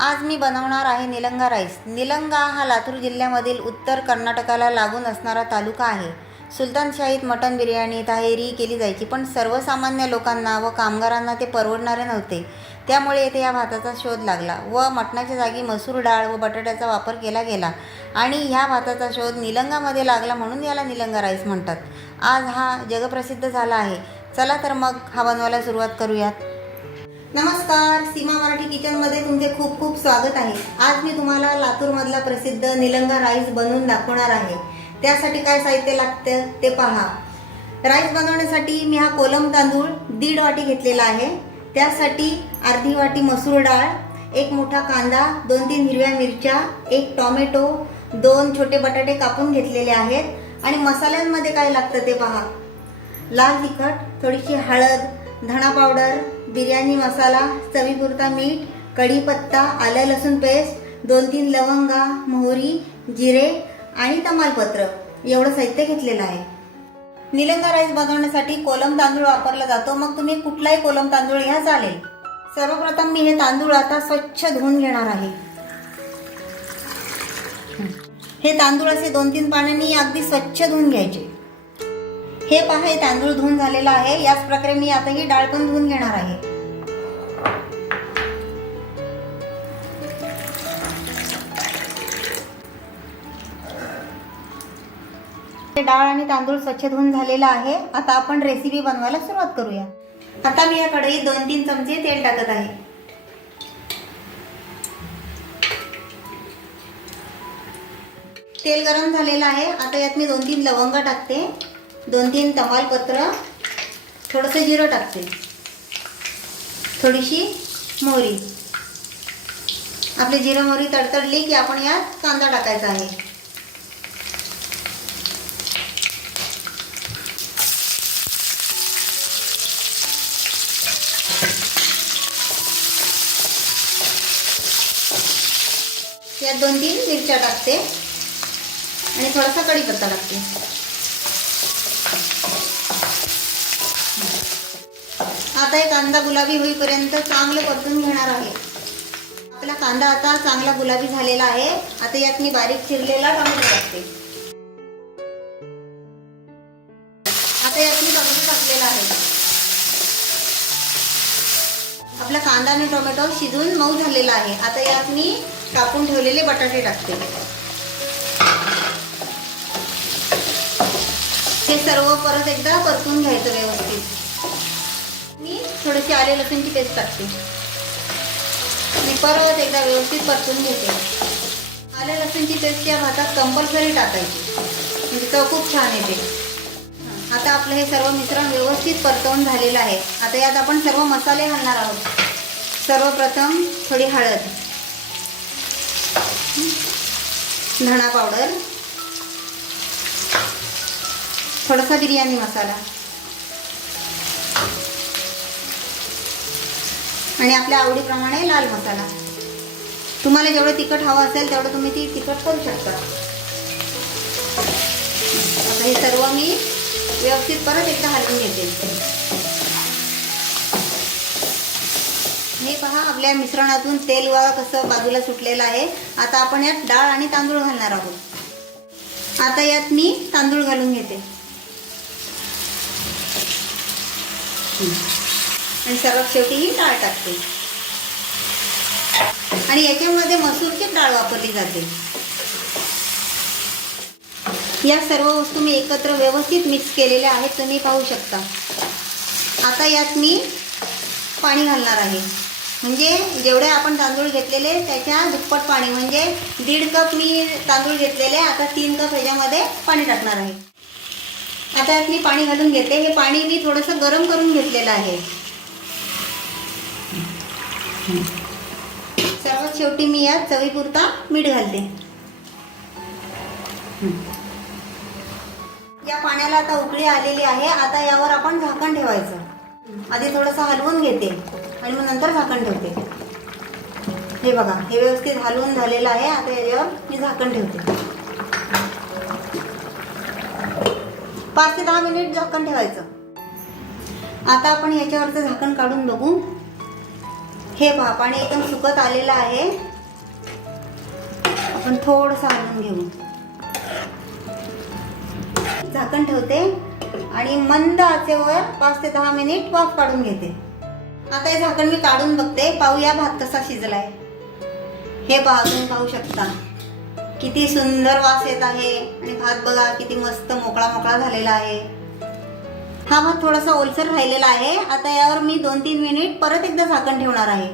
आज मी बनवणार आहे निलंगा राईस. निलंगा हा लातूर जिल्ह्यामधील उत्तर कर्नाटकाला लागून असणारा तालुका आहे. सुलतानशाहीत मटण बिर्याणी तहेरी केली जायची, पण सर्वसामान्य लोकांना व कामगारांना ते परवडणारे नव्हते. त्यामुळे येथे या भाताचा शोध लागला व मटणाच्या जागी मसूर डाळ व बटाट्याचा वापर केला गेला आणि ह्या भाताचा शोध निलंगामध्ये लागला, म्हणून याला निलंगा राईस म्हणतात. आज हा जगप्रसिद्ध झाला आहे. चला तर मग हा बनवायला सुरुवात करूयात. नमस्कार, सीमा मराठी किचनमध्ये तुमचे खूप खूप स्वागत आहे. आज मी तुम्हाला लातूरमधला प्रसिद्ध निलंगा राईस बनवून दाखवणार आहे. त्यासाठी काय साहित्य लागतं ते पहा. राईस बनवण्यासाठी मी हा कोलम तांदूळ 1.5 वाटी घेतलेला आहे. त्यासाठी अर्धी वाटी मसूर डाळ, 1 मोठा कांदा, 2-3 हिरव्या मिरच्या, 1 टोमॅटो, 2 छोटे बटाटे कापून घेतलेले आहेत. आणि मसाल्यांमध्ये काय लागतं ते पहा. लाल तिखट, थोडीशी हळद, धणा पावडर, बिर्याणी मसाला, चवीपुरता मीठ, कढीपत्ता, आलं लसूण पेस्ट, 2-3 लवंगा, मोहरी, जिरे आणि तमालपत्र एवढं साहित्य घेतलेलं आहे. निलंगा राईस बनवण्यासाठी कोलम तांदूळ वापरला जातो. मग तुम्ही कुठलाही कोलम तांदूळ घ्या चालेल. सर्वप्रथम मी हे तांदूळ आता स्वच्छ धुवून घेणार आहे. हे तांदूळ असे 2-3 पाण्याने अगदी स्वच्छ धुवून घ्यायचे. हे पहा, हे तांदूळ धुवून झालेला आहे. याच प्रकारे मी आता ही डाळ पण धुवून घेणार आहे. डाळ आणि तांदूळ स्वच्छ धुवून झालेला आहे. आता आपण रेसिपी बनवायला सुरुवात करूया. आता मी या कढईत 2-3 चमचे तेल टाकत आहे. तेल गरम झालेलं आहे. आता यात मी 2-3 लवंग टाकते, 2-3 तमालपत्र, थोडंसं जिरं टाकते, थोडीशी मोहरी. आपली जिरं मोहरी तडतडली की आपण यात कांदा टाकायचा आहे. यात 2-3 मिरच्या टाकते आणि थोडासा कढीपत्ता टाकते. आता हे कांदा गुलाबी होईपर्यंत चांगलं परतून घेणार आहे. आपला कांदा आता चांगला गुलाबी झालेला आहे. आता यात मी बारीक चिरलेला टोमॅटो टाकते. आता यात मी टोमॅटो टाकलेला आहे. आपला कांदा आणि टोमॅटो शिजून मऊ झालेला आहे. आता यात मी कापून ठेवलेले बटाटे टाकते. हे सर्व परत एकदा परतून घ्यायचं व्यवस्थित. मी थोडीशी आले लसूणची पेस्ट टाकते आणि परत एकदा व्यवस्थित परतून घेते. आले लसूणची पेस्ट या भातात कंपल्सरी टाकायची, म्हणजे चव खूप छान येते. आता आपलं हे सर्व मिश्रण व्यवस्थित परतवून झालेलं आहे. आता यात आपण सर्व मसाले घालणार आहोत. सर्वप्रथम थोडी हळद, धणा पावडर, थोडासा बिर्याणी मसाला आणि आपल्या आवडीप्रमाणे लाल मसाला. तुम्हाला जेवढं तिखट हवं असेल तेवढं तुम्ही ती तिखट करू शकता. आता हे सर्व मी व्यवस्थित परत एकदा हलवून घेते. हे पहा, आपल्या मिश्रणातून तेल बघा कसं बाजूला सुटलेलं आहे. आता आपण यात डाळ आणि तांदूळ घालणार आहोत. आता यात मी तांदूळ घालून घेते आणि सर्वात शेवटी ही डाळ टाकते. आणि याच्यामध्ये मसूरची डाळ वापरली जाते. या सर्व वस्तू मी एकत्र व्यवस्थित मिक्स केलेल्या आहेत, तुम्ही पाहू शकता. आता यात मी पाणी घालणार आहे. म्हणजे जेवढे आपण तांदूळ घेतलेले त्याच्या दुप्पट पाणी, म्हणजे 1.5 कप मी तांदूळ घेतलेले. आता 3 कप ह्याच्यामध्ये पाणी टाकणार आहे. आता यात मी पाणी घालून घेते. हे पाणी मी थोडंसं गरम करून घेतलेलं आहे. सर्वात शेवटी मी यात चवीपुरता मीठ घालते. या पाण्याला आता उकळी आलेली आहे. आता यावर आपण झाकण ठेवायचं. आधी थोडंसं हलवून घेते आणि मग नंतर झाकण ठेवते. हे बघा, हे व्यवस्थित हलवून झालेलं आहे. आता याच्यावर मी झाकण ठेवते. 5 ते 10 मिनिट झाकण ठेवायचं. आता आपण याच्यावरचं झाकण काढून बघू. हे पहा पाणी एकदम सुकत आलेलं आहे. आपण थोडंसं हलवून घेऊ. झाकण ठेवते आणि मंद आचेवर 5 ते 10 मिनिट वाफ काढून घेते. आता हे झाकण मी काढून बघते, पाहूया भात कसा शिजलाय. हे पहा, तुम्ही पाहू शकता किती सुंदर वास येत आहे आणि भात बघा किती मस्त मोकळा मोकळा झालेला आहे. हा भात थोडासा ओलसर राहिलेला आहे. आता यावर मी 2-3 मिनिट परत एकदा झाकण ठेवणार आहे.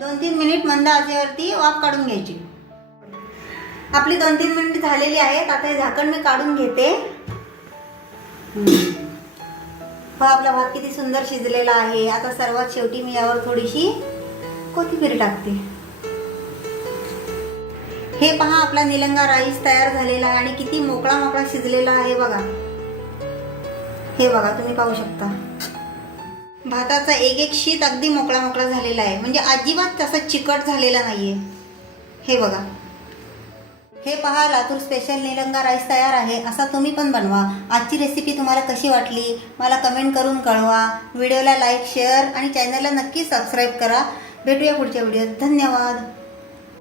2-3 मिनिट मंद आचेवरती वाफ काढून घ्यायची. आपली 2-3 मिनिट झालेली आहेत. आता हे झाकण मी काढून घेते. पहा आपला भात किती सुंदर शिजलेला आहे. आता सर्वात शेवटी मी यावर थोडीशी कोथिंबीर टाकते. हे पहा आपला निलंगा राईस तयार झालेला आहे आणि किती मोकळा मोकळा शिजलेला आहे बघा. हे बघा, तुम्ही पाहू शकता भाताचा एक एक शीत अगदी मोकळा मोकळा झालेला आहे, म्हणजे अजिबात तसा चिकट झालेला नाहीये. हे बघा, हे पहा लातूर स्पेशल निलंगा राईस तयार आहे. असा तुम्ही पण बनवा. आजची रेसिपी तुम्हाला कशी वाटली मला कमेंट करून कळवा. व्हिडिओला लाईक, शेअर आणि चॅनलला नक्की सबस्क्राईब करा. भेटूया पुढच्या व्हिडिओत. धन्यवाद.